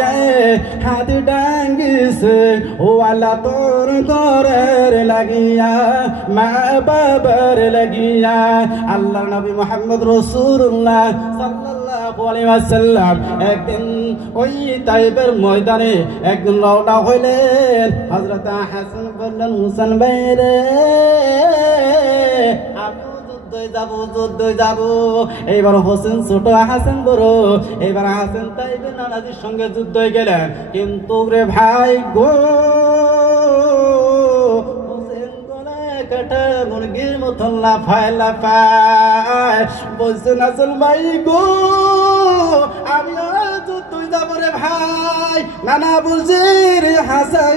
লাগে হাত ডাঙ্গিছে ও আল্লাহ তোর ঘরের লাগিয়া মা বাবার লাগিয়া। আল্লাহ নবী মুহাম্মদ রাসূলুল্লাহ সাল্লাল্লাহু আলাইহি ওয়াসাল্লাম একদিন ওই তাইফের ময়দানে একদিন রওনা হইলেন। হযরত হাসান বললেন, হুসাইন ভাই রে যুদ্ধে যাব। এইবার হোসেন ছোট, হাসান বড়। এইবার হাসান তাইফের নানাজির সঙ্গে যুদ্ধ হয়ে গেলেন। কিন্তু রে ভাই গো, হোসেন কোলে কাটা মুরগির মতন লাফায় লাফায় বলছেন, আসল ভাই গো আমি যুদ্ধ যাব রে ভাই। নানা বলছে রে হাসান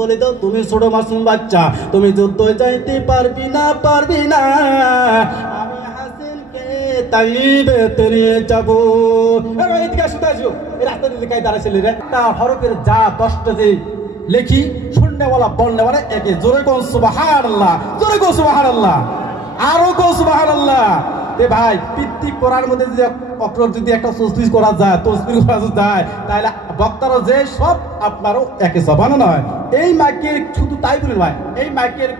বলে দাও, তুমি ছোট মাসুম বাচ্চা, তুমি যুদ্ধ যাইতে পারবি না। আমি হাসিনকে তাইফে নিয়ে যাবো। এদিকে শুধু আসো, এই রাস্তা দিকে কাই দাঁড়াইছিল রে। তা হরফের যা 10টা যে লেখি শুননেওয়ালা বলনেওয়ালা একে জোরে কোন সুবহানাল্লাহ, জোরে কোন সুবহানাল্লাহ, আরো কোন সুবহানাল্লাহ। ভাই পিতৃ করার মধ্যে যদি অক্ষর যদি একটা তসবিহ করা যায়, তসবিহ করা যায়, তাহলে বক্তারও যে সব আপনারও একে সবানো নয়। এই মাইকের শুধু তাই বলি ভাই, এই মাইকের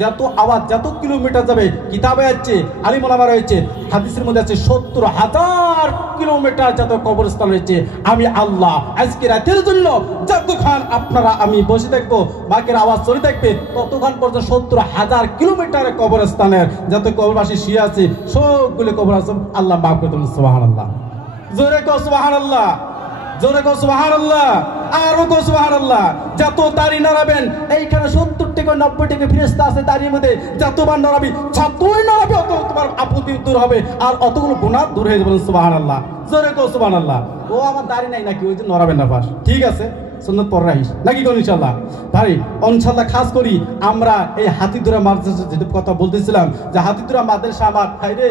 যত আওয়াজ যত কিলোমিটার যাবে, কিতাবে আছে আলিম ওলামা রয়েছে, হাদিসের মধ্যে আছে 70,000 কিলোমিটার যত কবরস্থান রয়েছে। আমি আল্লাহ আজকে রাতের জন্য যতক্ষণ আপনারা আমি বসে থাকবো, মাইকের আওয়াজ চলে থাকবে, ততক্ষণ পর্যন্ত 70,000 কিলোমিটার কবরস্থানের যত কবরবাসী শুয়ে আছে সবগুলো কবর আছে আল্লাহ মাফ করে দেবেন। সুবহানাল্লাহ, জোরে কও সুবহানাল্লাহ, জোরে কও সুবহানাল্লাহ, আরো কও সুবহানাল্লাহ। যত দাড়ি নাড়াবেন, এইখানে 70 থেকে 90 থেকে ফেরেশতা আছে দাড়ির মধ্যে, যতবার নাড়াবি যতই নাড়াবি অত তোমার আপত্তি দূর হবে আর অতগুলো গুনাহ দূর হয়ে যাবে। সুবহানাল্লাহ, জোরে কও সুবহানাল্লাহ। ও আমার দাড়ি নাই নাকি, ওই যে নড়াবেন না পাশ, ঠিক আছে সুন্নাত পর রাখিস নাকি কোন ইনশাআল্লাহ। ভাই ইনশাআল্লাহ খাস করি আমরা এই হাতিদুরা মাদ্রাসা যেটা কথা বলতেছিলাম, যে হাতিদুরা মাদ্রাসা আমার ভাই রে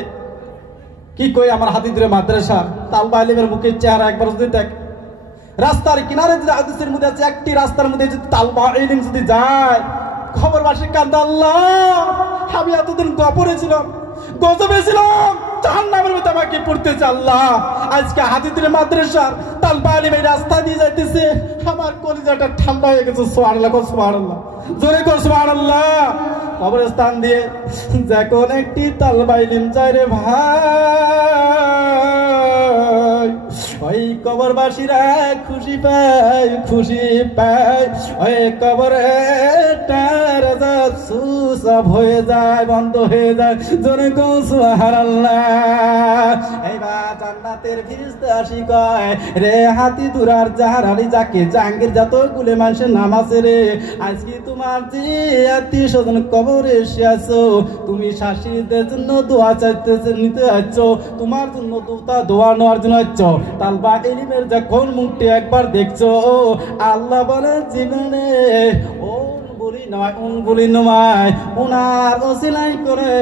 কি কই, আমার হাতিদুরা মাদ্রাসা তালবা আলিমের মুখের চেহারা একবার যদি দেখ, রাস্তার কিনারে যদি হাদিসের মধ্যে আছে একটি রাস্তার মধ্যে যদি তালবা ইলম যদি যায়, খবরবাসী কান্দে, আল্লাহ আমি এতদিন গফরে ছিলাম, গজবে ছিলাম, জাহান্নামের মধ্যে আমাকে পড়তেছে। আল্লাহ আজকে হাতিদুরা মাদ্রাসার তালবা ইলম এই রাস্তা দিয়ে যাইতেছে, আমার কলিজাটা ঠান্ডা হয়ে গেছে। সুবহানাল্লাহ, সুবহানাল্লাহ, জোরে কর সুবহানাল্লাহ। কবরস্থান দিয়ে যখন একটি তালবা ইলম যায় রে ভাই, ওই কবরবাসীরা খুশি পায়, খুশি পায়। ওই কবরে সব হয়ে যায়, বন্ধ হয়ে যায়। জোরে কও সুবহানাল্লাহ। এইবার জান্নাতের ফেরেশতা আসি কয়, রে হাতিদুরার জাহারালি যাকে জাহাঙ্গীর যতগুলো মানুষের নাম আছে রে, আজকে তোমার যে আত্মীয় স্বজন কবরে এসে আছো, তুমি শাশুড়িদের জন্য দোয়া চাইতে নিতে আসছো, তোমার জন্য দোয়া নেওয়ার জন্য আসছো। তালবা ইলমের যখন মুখটি একবার দেখছো, আল্লাহ বলে জীবনে বলি নয় ওনার ওসিলাই করে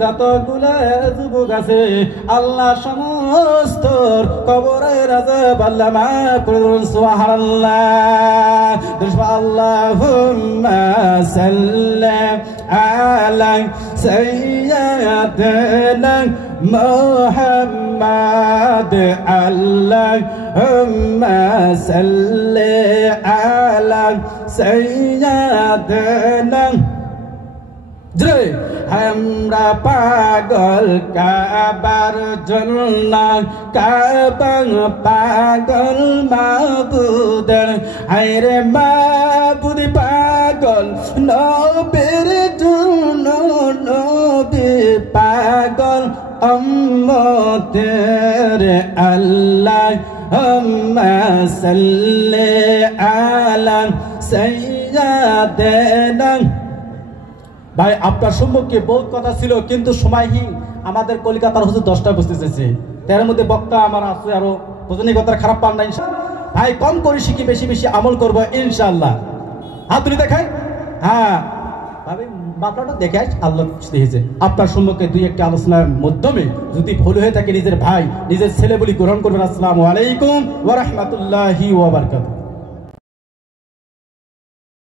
যতগুলো যুবক আছে আল্লাহ সমস্ত কবরের আযাব আল্লাহ মাফ করে দেন। সুবহানাল্লাহ, আল্লাহুম্মা সাল্লি আলা সাইয়্যিদিনা মুহাম্মাদ, আল্লাহুম্মা সাল্লি আলা সাইয়্যিদিনা। আমরা পাগল কাবার জন্য, কাবাং পাগল মাবুদের, হায়রে মাবুদ পাগল নবীর জন্য, নবী পাগল উম্মতের। আল্লাহুম্মা সাল্লি আলা সাইয়্যিদিনা। ভাই আপনার সম্মুখে বহুত কথা ছিল, কিন্তু সময়হীন। আমাদের কলকাতার হুজুর 10টায় বসতে চেয়েছে, তার মধ্যে বক্তা আমার আছে আরো, বুঝলি কথার খারাপ পান না। ভাই কম করে শিখি, বেশি বেশি আমল করবো ইনশাআল্লাহ। হাত তুলে দেখায়, হ্যাঁ ভাবি মাপলাটা দেখে আল্লাহ দিয়েছে। আপনার সম্মুখে দুই একটি আলোচনার মাধ্যমে যদি ভুল হয়ে থাকে নিজের ভাই নিজের ছেলে বলি গ্রহণ করবেন। আসসালামু আলাইকুম ওয়া রাহমাতুল্লাহি ওয়া বারাকাতুহু।